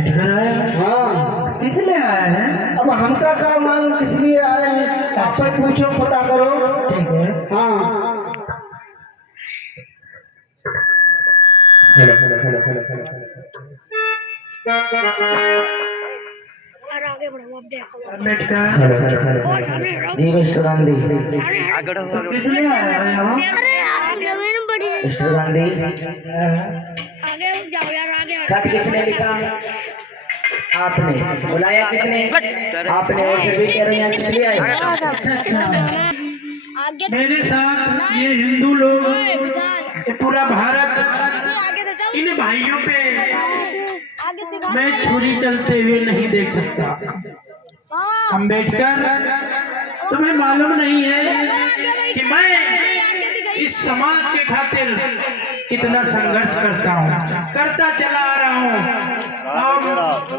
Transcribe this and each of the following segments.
अम्बेडकर आया? हाँ, किस लिए आया है? अब हमका का मालूम किस लिए आए हैं, आप पर पूछो, पता करो। ठीक है। हाँ, अम्बेडकर जी मिस्टर गांधी। तो किस लिए आया है यहाँ? मिस्टर गांधी, खत किसने लिखा? आपने। बुलाया किसने? आपने। और फिर भी कह रहे हैं किस लिए आए? मेरे साथ ये हिंदू लोग, ये पूरा भारत, इन भाइयों पे मैं छुरी चलते हुए नहीं देख सकता। अम्बेडकर, तुम्हें मालूम नहीं है कि मैं इस समाज के खातिर कितना संघर्ष करता चला आ रहा हूँ। और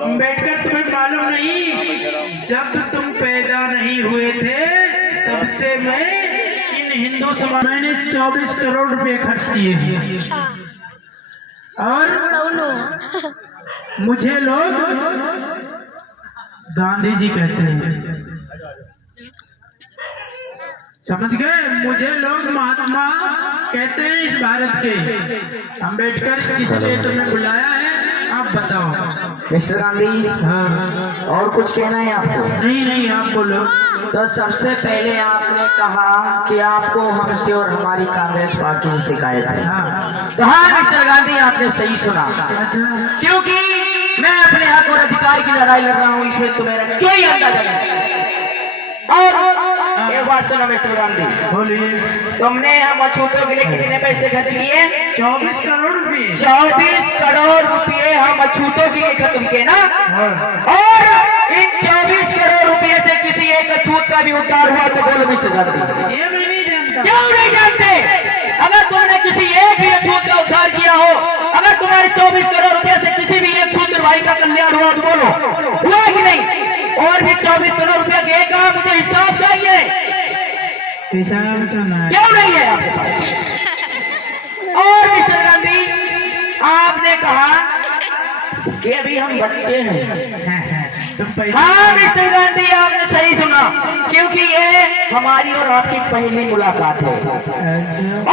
अम्बेडकर, तुम्हें मालूम नहीं, जब तुम पैदा नहीं हुए थे तब से मैं इन हिंदू समाज, मैंने 24 करोड़ रुपए खर्च किए हैं। और मुझे लोग गांधी जी कहते हैं, समझ गए? मुझे लोग महात्मा कहते हैं इस भारत के। अम्बेडकर, इसलिए तुम्हें बुलाया है, आप बताओ। मिस्टर गांधी, हाँ, और कुछ कहना है आपको? नहीं, आप बोलो। तो सबसे पहले आपने कहा कि आपको हमसे और हमारी कांग्रेस पार्टी से शिकायत है। हाँ, तो हाँ मिस्टर गांधी, आपने सही सुना, अच्छा, क्योंकि मैं अपने हक और अधिकार की लड़ाई लड़ रहा हूँ, इसमें तो मेरा कोई अंदाजा नहीं। और एक बात सुनो मिस्टर गांधी, बोलिए। तुमने हम अछूतों के लिए कितने पैसे खर्च किए? 24 करोड़ रुपए। 24 करोड़ रुपए हम अछूतों के लिए खत्म किए ना। हाँ। और इन 24 करोड़ रुपए से किसी एक अछूत का भी उद्धार हुआ तो बोलो मिस्टर गांधी। ये मैं नहीं जानता। क्यों नहीं जानते? अगर तुमने किसी एक भी अछूत का उद्धार किया हो, अगर तुम्हारे 24 करोड़ रुपए से किसी भी एक शूद्र भाई का कल्याण हुआ तो बोलो, हुआ कि नहीं? और भी 24 करोड़ रुपया के का मुझे हिसाब चाहिए। हिसाब तो नहीं। क्यों नहीं है आपके पास? और मिस्टर गांधी, आपने कहा कि अभी हम बच्चे हैं। तुम पैसा। हाँ मिस्टर गांधी, आपने सही सुना, क्योंकि ये हमारी और आपकी पहली मुलाकात है। अच्छा।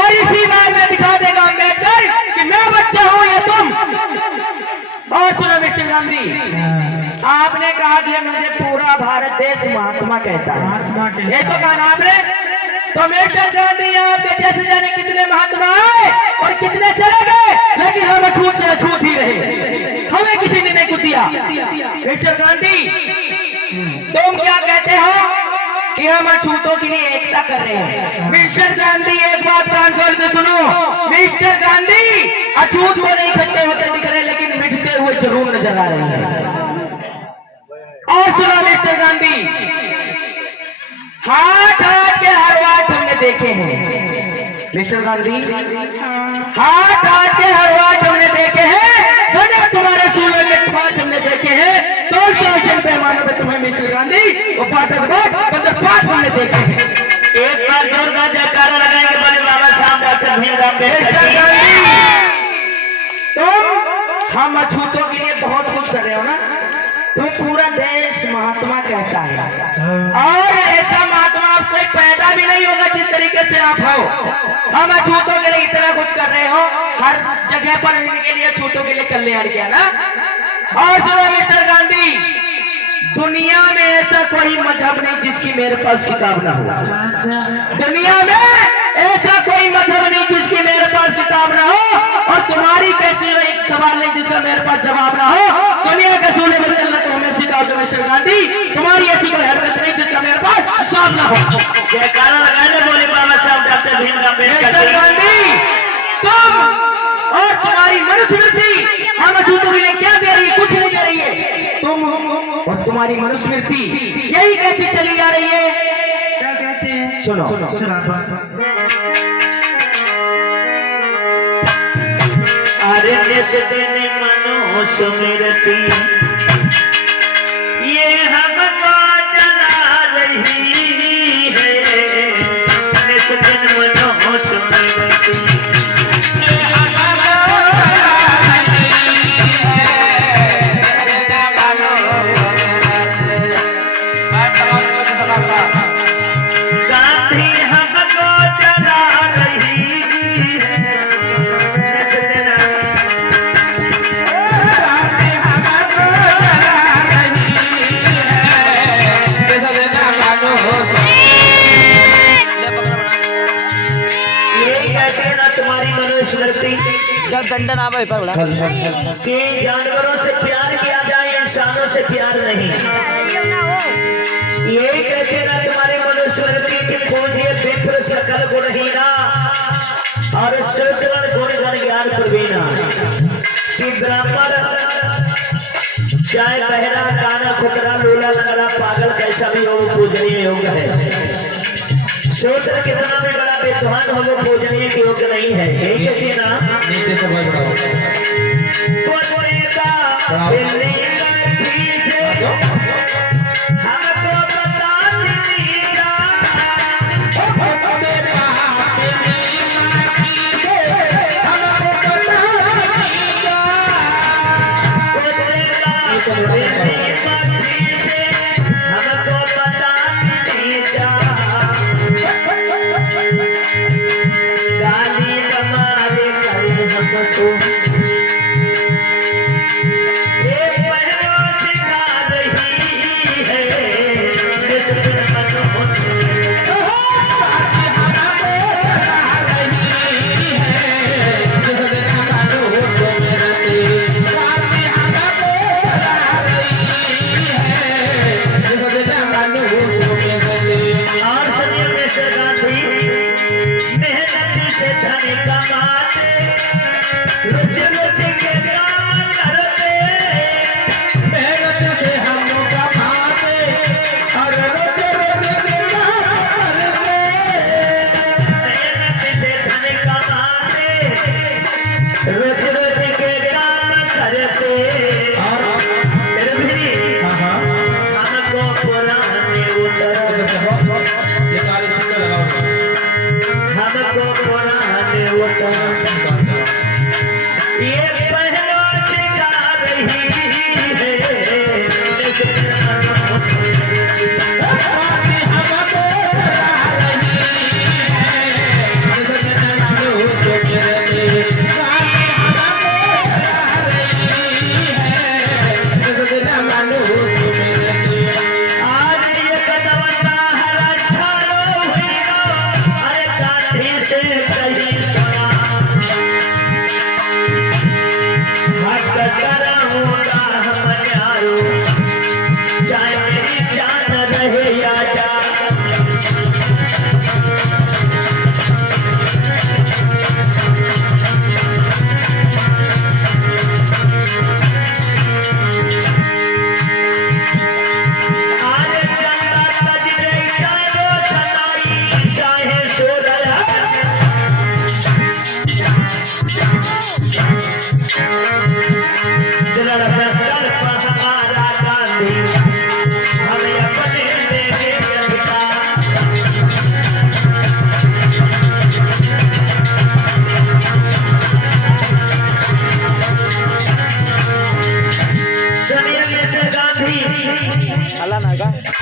और इसी बार में दिखा देगा अम्बेडकर कि मैं बच्चा हूँ या तुम। और सुनो मिस्टर गांधी, आपने कहा कि मुझे पूरा भारत देश महात्मा कहता है। महात्मा कहता है। ये तो कहा ना आपने। तो मिस्टर गांधी, आपके जैसे जाने कितने महात्मा आए और कितने चले गए, लेकिन हम अछूत ही रहे, हमें किसी ने नहीं कुछ दिया। मिस्टर गांधी, तुम क्या कहते हो कि हम अछूतों के लिए एकता कर रहे हैं? मिस्टर गांधी, एक बात कान खोल के सुनो। मिस्टर गांधी, अछूत को नहीं इकट्ठे होते दिख रहे, लेकिन मिटते हुए जरूर नजर आ रहे हैं। और सुनो मिस्टर गांधी, हाथ के हर वाट हमने देखे हैं। मिस्टर गांधी, हाथ के हर वाट हमने देखे हैं, बने तुम्हारे सूर्य के पाठ हमने देखे हैं। 200 पैमानों में तुम्हें मिस्टर गांधी वो पाठ हमने देखे हैं। एक बार जोरदार जयकारा लगाएंगे बोले बाबा साहब डॉक्टर भीमराव मिस्टर गांधी, तुम हम अछूतों के लिए बहुत कुछ कर रहे हो ना। तुम्हें पूरा देश महात्मा कहता है, और ऐसा महात्मा आप कोई पैदा भी नहीं होगा जिस तरीके से आप हो। हम अछूतों के लिए इतना कुछ कर रहे हो, हर जगह पर इनके लिए अछूतों के लिए कल्याण किया ना। और सुनो मिस्टर गांधी, दुनिया में ऐसा कोई मजहब नहीं जिसकी मेरे पास किताब ना हो। दुनिया में ऐसा कोई मजहब नहीं जिसकी मेरे पास किताब ना हो, और तुम्हारी कैसी एक सवाल नहीं जिसका मेरे पास जवाब ना हो। दुनिया के सूर्य में चलना तो हमें सिखाओ तो मिस्टर गांधी, तुम्हारी ऐसी कोई हरकत नहीं जिसका मेरे पास हिसाब ना हो। जयकारा लगाने बोले बाबा साहब डॉक्टर भीमराव मिस्टर गांधी, तुम और तुम्हारी मनुस्मृति हम अछूतों के लिए क्या दे रही है? कुछ नहीं दे रही है। तुम और तुम्हारी मनुस्मृति यही कहती चली जा रही है। क्या कहते हैं? सुनो। अरे देश देने मनुस्मृति ये हमको चला रही है। देश देने मनुस्मृति ये हमको चला रही है। दंडन आवे पर बड़ा कि जानवरों से प्यार किया जाए, इंसानों से प्यार नहीं। यही कहते ना तुम्हारे मनुस्मृति की खोजिए विप्र सकल गुणहीना और श्रवण गुण गण ज्ञान प्रवीणा। कि ब्राह्मण चाहे बहरा काना खुतरा लोला लगरा पागल कैसा भी हो वो पूजनीय योग्य है। शूद्र कितना भी बड़ा विद्वान हो वो पूजनीय के योग्य नहीं है। यही कहते ना नीचे से बहुत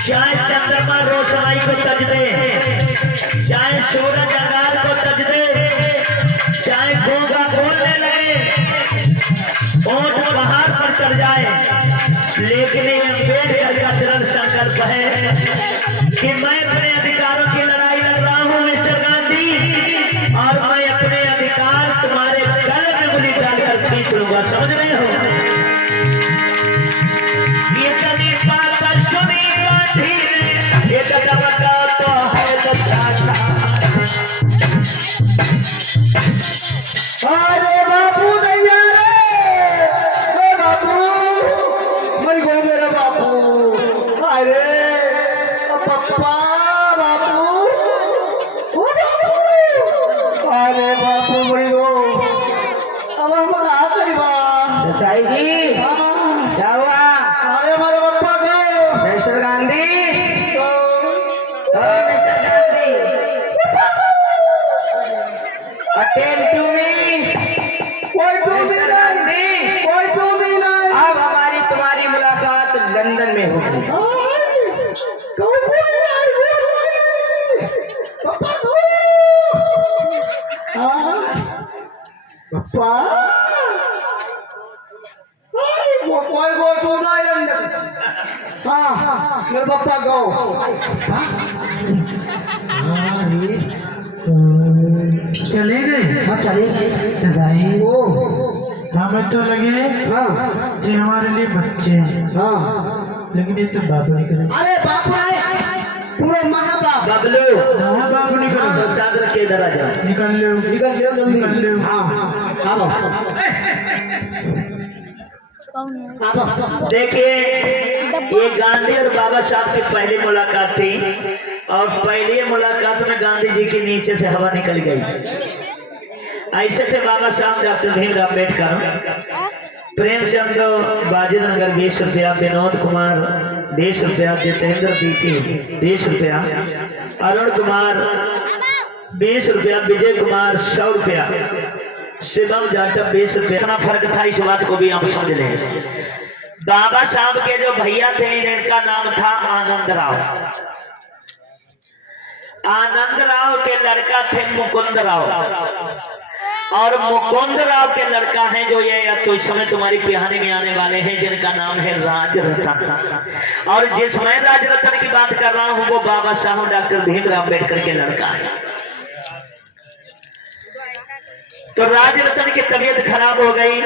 चाहे चंद्रमा रोशनाई को तज दे, चाहे सूरज अंगार को तज दे, चाहे गोगा बोलने लगे, ऊंट पहाड़ पर चढ़ जाए, लेकिन अम्बेडकर का दृढ़ संकल्प है कि मैं अपने अधिकारों की लड़ाई लड़ रहा हूं मिस्टर गांधी, और मैं अपने अधिकार तुम्हारे गले में गुली डालकर खींच लूंगा। समझ रहे हो? ये कभी बात सुनी गांधी ने, ये कदम तो है अरे बापू दैया रे, बापू मर गो मेरा बापू। अरे पप्पा बापू, ओ बापू, अरे बापू मर गो। अब हम कहाँ करीबा साई जी, क्या हुआ? अरे हमारे पप्पा को mister Gandhi, mister Gandhi, attend to me, कोई टू मी नहीं, कोई टू मी नहीं। अब हमारी तुम्हारी मुलाकात लंदन में होगी। पप्पा कोई गो टू नहीं लंदन। हाँ मेरे पप्पा गो। चले गए? हाँ चले गए। ओ हमें तो लगे हाँ जे हमारे लिए बच्चे हैं, हाँ। लेकिन ये तो बाप नहीं करे। अरे बाप है पूरा महाबाप बबलू। हाँ बाप नहीं हाँ, करे। तो सागर के इधर आ जाओ। निकल ले जल्दी निकल ले। हाँ हाँ आओ। देखिए ये गांधी और बाबा साहब की पहली मुलाकात थी और पहली मुलाकात में गांधी जी के नीचे से हवा निकल गई। ऐसे थे बाबा साहब डॉक्टर भीमराव अम्बेडकर, प्रेमचंद बाजिद नगर 20 रुपया, विनोद कुमार 20 रुपया, जितेंद्र दीपी 20 रुपया, अरुण कुमार 20 रुपया, विजय कुमार 100 रुपया, शिवम जाटव 20 रुपया। इतना फर्क था, इस बात को भी आप समझ लें। बाबा साहब के जो भैया थे इनका नाम था आनंद राव। आनंद राव के लड़का थे मुकुंद राव और मुकुंद राव के लड़का है जो ये तो इस समय तुम्हारी पिहानी में आने वाले हैं जिनका नाम है राज रतन। और जिस मैं राज रतन की बात कर रहा हूं वो बाबा साहब डॉक्टर भीमराव अम्बेडकर के लड़का है। तो राज रतन की तबीयत खराब हो गई,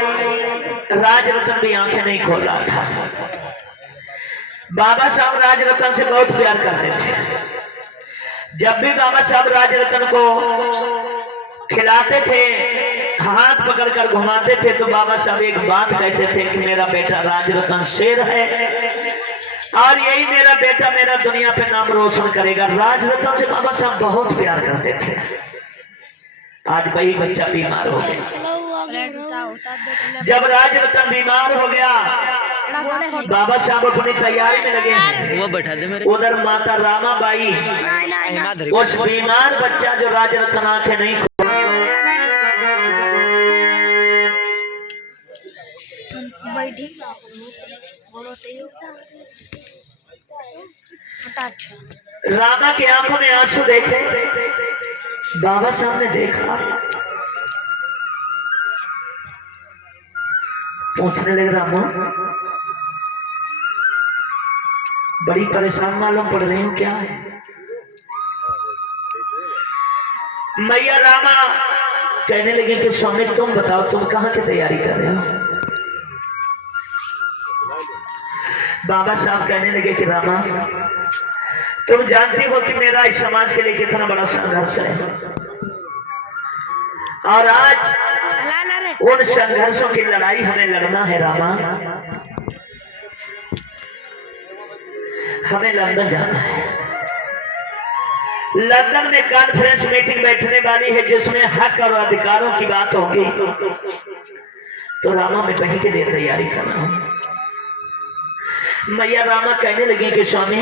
राज रतन भी आंखें नहीं खोल रहा था। बाबा साहब राज रतन से बहुत प्यार करते थे। जब भी बाबा साहब राज रतन को खिलाते थे, हाथ पकड़कर घुमाते थे, तो बाबा साहब एक बात कहते थे कि मेरा बेटा राज रतन शेर है और यही मेरा बेटा मेरा दुनिया पे नाम रोशन करेगा। राज रतन से बाबा साहब बहुत प्यार करते थे। आज वही बच्चा बीमार हो गया। जब राज रतन बीमार हो गया बाबा साहब अपनी तैयारी में लगे हैं। उधर माता रामाबाई उस बीमार बच्चा जो राज रतन आंखें नहीं रामा की आंखों में आंसू देखे, बाबा साहब ने देखा, पूछने लगे रामा बड़ी परेशान मालूम पड़ रही हूँ, क्या है? मैया रामा कहने लगे कि स्वामी तुम बताओ तुम कहाँ की तैयारी कर रहे हो? बाबा साहब कहने लगे कि रामा तुम जानती हो कि मेरा इस समाज के लिए कितना बड़ा संघर्ष है और आज उन संघर्षों की लड़ाई हमें लड़ना है रामा। हमें लंदन जाना है। लंदन में कॉन्फ्रेंस मीटिंग बैठने वाली है जिसमें हक और अधिकारों की बात होगी। तो रामा मैं कहीं के लिए तैयारी कर रहा हूं। मैया रामा कहने लगी कि स्वामी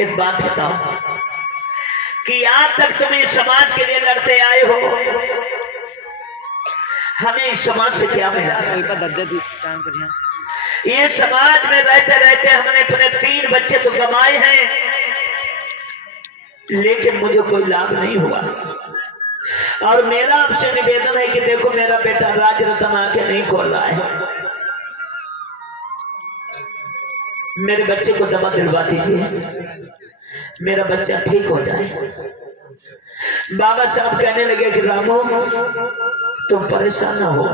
एक बात बताओ कि आज तक तुम इस समाज के लिए लड़ते आए हो, हमें इस समाज से क्या मिला? ये समाज में रहते रहते हमने अपने 3 बच्चे तो कमाए हैं लेकिन मुझे कोई लाभ नहीं हुआ। और मेरा आपसे निवेदन है कि देखो मेरा बेटा राज रतन आंखें नहीं खोल रहा है, मेरे बच्चे को दवा दिलवा दीजिए, मेरा बच्चा ठीक हो जाए। बाबा साहब कहने लगे कि रामो तुम परेशान ना हो,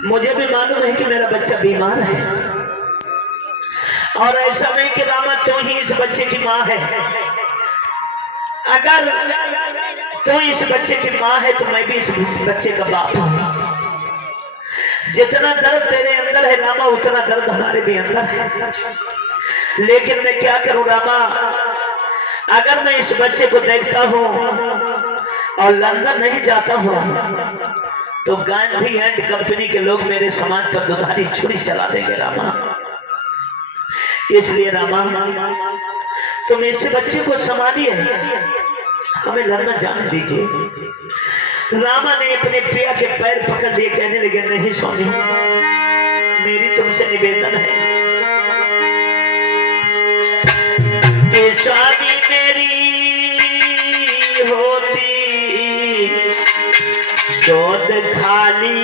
मुझे भी मालूम है कि मेरा बच्चा बीमार है और ऐसा नहीं कि रामा तू ही इस बच्चे की माँ है। अगर तू इस बच्चे की माँ है तो मैं भी इस बच्चे का बाप हूँ। जितना दर्द तेरे अंदर है रामा उतना दर्द हमारे भी अंदर है। लेकिन मैं क्या करूं रामा, अगर मैं इस बच्चे को देखता हूं और लंदन नहीं जाता हूं तो गांधी एंड कंपनी के लोग मेरे समाज पर दुधारी छुरी चला देंगे रामा। इसलिए रामा तुम इस बच्चे को संभालिए, हमें लंदन जाने दीजिए। रामा ने अपने प्रिया के पैर पकड़ लिए, कहने लगे नहीं स्वामी मेरी तुमसे निवेदन है कि स्वामी मेरी होती गोद खाली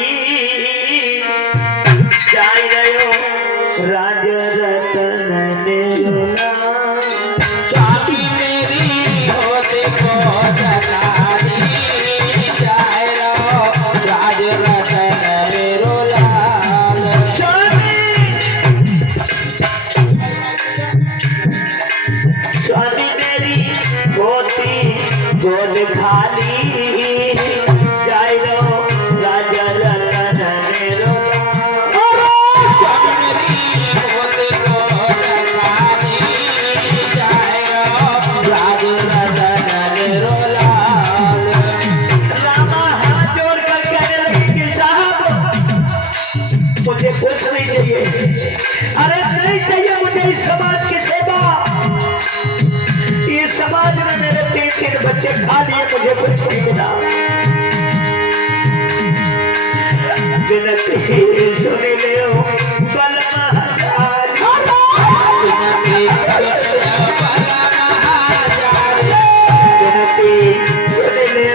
जाई रहो राज रतन ने रोना। स्वामी मेरी होते गोद खाली जाए रो राज मुझे कुछ नहीं चाहिए। अरे नहीं चाहिए मुझे इस समाज की सेवा। ये समाज में मेरे 3 बच्चे खा लिए, मुझे कुछ नहीं मिला। विनती सुन ले बल महाराज, विनती सुन ले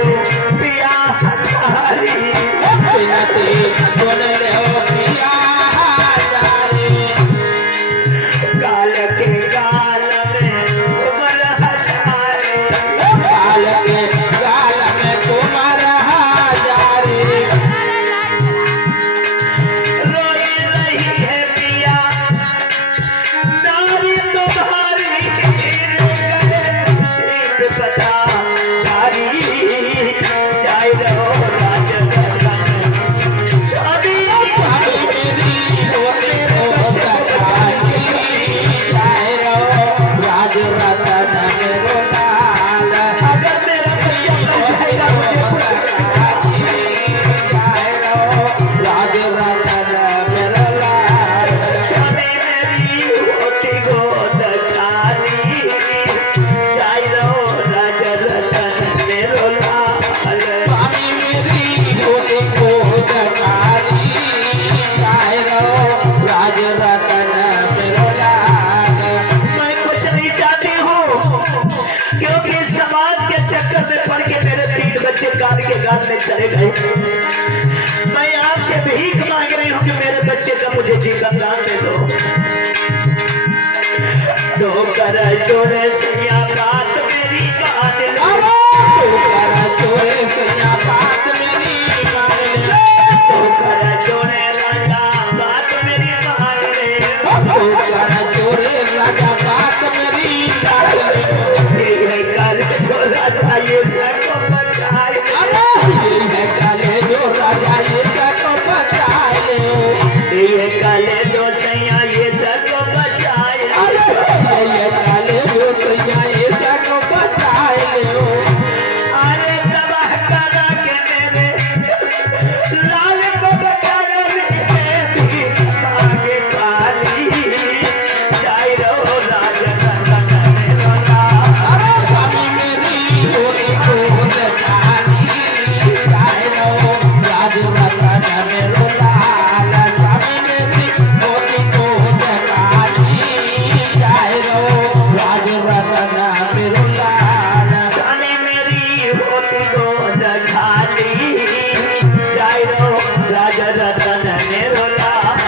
पिया हजारी, विनती सुन ले पिया हजारी। काल के काल में उमर हजारी, काल के काल में उमर हजारी। रोई रही है पिया नारी तुम्हारी, शीत पता सारी जाए रहो राज शादी मेरी होते रहो सगाई, जाए रहो राज रतन मेरो लाल। अगर मेरा बच्चा जाएगा मुझे जाए रहो राज रतन मेरो लाल। शादी मेरी होती गोद खाली, जाए रहो राज रतन मेरो लाल। स्वामी मेरी होती गोद खाली, जाए रहो राज रतन मेरो लाल। मैं कुछ नहीं चाहती हूँ, क्योंकि समाज के चक्कर में पड़ के मेरे 3 बच्चे कान के गाल में चले गए। मैं आपसे भीख मांग रही हूँ कि मेरे बच्चे का मुझे जीवन दान दे दो। दो कर जोड़े सैया बात मेरी मान लो, दो कर जोड़े सैया बात मेरी मान ले, दो कर जोड़े राजा बात मेरी मान ले, दो कर जोड़े राजा बात मेरी मान ले। ये है काल जो राजा ये सबको बचाए, ये है काल जो राजा ये सबको बचाए, ये है काल जो सैया ये सबको बचाए, ये काल जो सैया ये सबको बचाए। अरे तबाह करा के मेरे लाल को बचाया रे आगे पाली, जाए रहो राज रतन मेरो लाल। स्वामी मेरी होती गोद खाली, जाए रहो राज रतन मेरो लाल। स्वामी मेरी होती गोद खाली, जाए रहो राज रतन मेरो लाल। स्वामी मेरी होती गोद खाली, जाए रहो राज रतन मेरो लाल।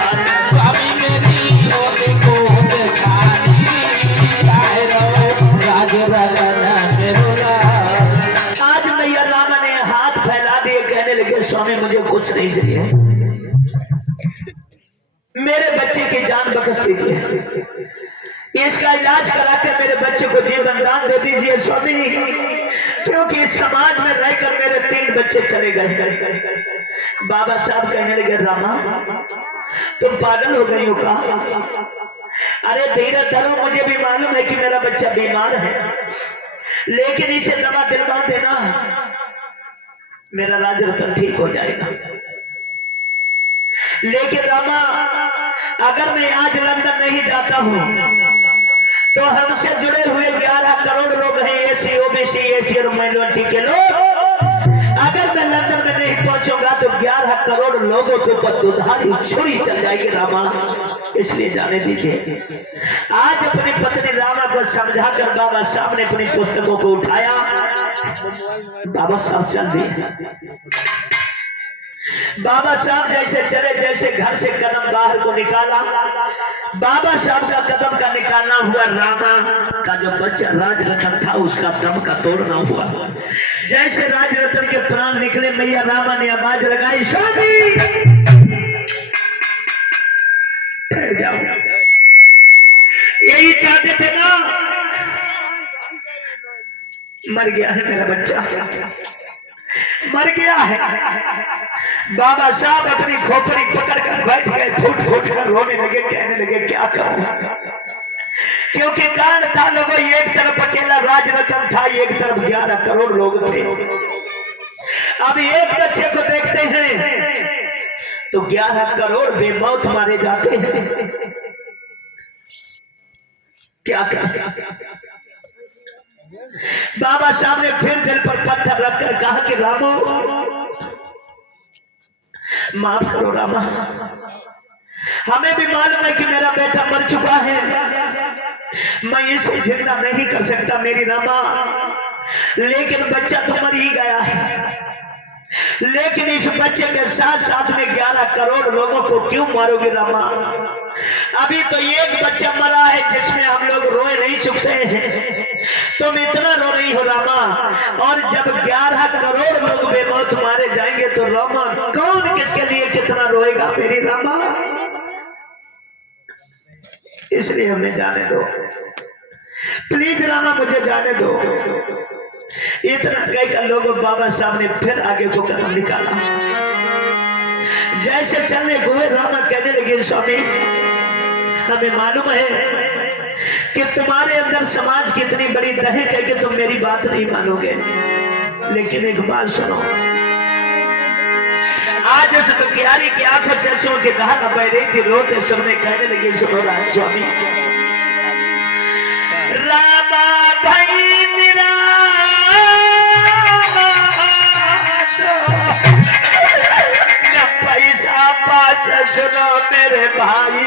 स्वामी मेरी होती गोद खाली, जाए रहो राज रतन मेरो लाल। आज मैया रामा ने हाथ फैला दिए, कहने लगे स्वामी मुझे कुछ नहीं चाहिए, मेरे बच्चे की जान बख्श दीजिए, इसका इलाज कराकर मेरे बच्चे को जीवन दान दे दीजिए स्वामी, क्योंकि इस समाज में रहकर मेरे 3 बच्चे चले गए। बाबा साहब कहने लगे रामा तुम पागल हो गई हो का? अरे धीरे धरो, मुझे भी मालूम है कि मेरा बच्चा बीमार है, लेकिन इसे दवा दिलवा देना, मेरा राज रतन ठीक हो जाएगा। लेकिन रामा अगर मैं आज लंदन नहीं जाता हूँ तो हमसे जुड़े हुए 11 करोड़ लोग हैं, एसी ओबीसी एटी और माइनॉरिटी के लोग। अगर मैं लंदन में नहीं पहुंचूंगा तो 11 करोड़ लोगों के ऊपर दुधारी छुरी चल जाएगी रामा, इसलिए जाने दीजिए। आज अपनी पत्नी रामा को समझाकर बाबा साहब ने अपनी पुस्तकों को उठाया, बाबा साहब चल दिए। बाबा साहब जैसे चले, जैसे घर से कदम बाहर को निकाला, बाबा साहब का कदम का निकालना हुआ, रामा का जो बच्चा राज रतन था उसका दम का तोड़ना हुआ। जैसे राज रतन के प्राण निकले, मैया रामा ने आवाज लगाई शादी, ठहर जाओ, यही चाहते थे ना, मर गया है मेरा बच्चा, मर गया है। बाबा साहब अपनी खोपड़ी पकड़कर बैठ गए, फूट फूट कर रोने लगे, कहने लगे क्या करूं, क्योंकि कान था लोगों, एक तरफ अकेला राज रतन था, एक तरफ 11 करोड़ लोग थे। अब एक बच्चे को देखते हैं तो 11 करोड़ बेमौत मारे जाते हैं। क्या बाबा साहब ने फिर दिल पर पत्थर रखकर कहा कि रामो माफ करो रामा, हमें भी मालूम है कि मेरा बेटा मर चुका है, मैं इसे जिंदा नहीं कर सकता मेरी रामा, लेकिन बच्चा तो मर ही गया है, लेकिन इस बच्चे के साथ साथ में 11 करोड़ लोगों को क्यों मारोगे रामा? अभी तो एक बच्चा मरा है जिसमें हम लोग रोए नहीं चुकते हैं, तुम इतना रो रही हो रामा, और जब 11 करोड़ लोग बेमौत मारे जाएंगे तो रामा कौन किसके लिए कितना रोएगा मेरी रामा? इसलिए हमें जाने दो, प्लीज रामा मुझे जाने दो। इतना कहकर लोगों बाबा साहब ने फिर आगे को कदम निकाला, जैसे चलने हुए रामा कहने लगे स्वामी हमें मालूम है कि तुम्हारे अंदर समाज की इतनी बड़ी दहक है कि तुम मेरी बात नहीं मानोगे, लेकिन एक बात सुनो, आज इस दुखियारी की आंखों से आंसुओं की धारा बह रही थी, रोते सुनने कहने लगे सुनो राज स्वामी, रामा भाई मेरा पैसा पास सुनो मेरे भाई,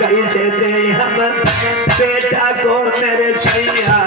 कैसे दे हम बेटा को मेरे सैया